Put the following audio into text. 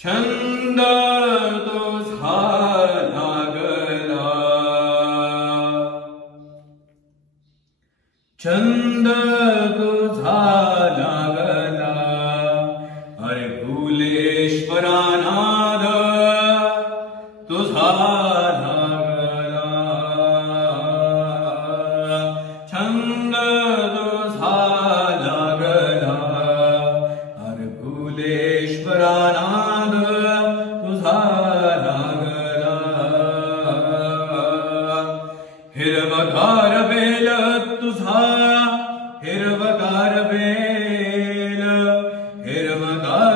छंद तुझा लागला, छंद तुझा लागला, अरे फुलेश्वरा नाद तुझा लागला, छंद तुझा लागला, अरे फुलेश्वरा नाद तुझा लागला. हिरवगार बेल तुझा, हिरवगार बेल, हिरवगार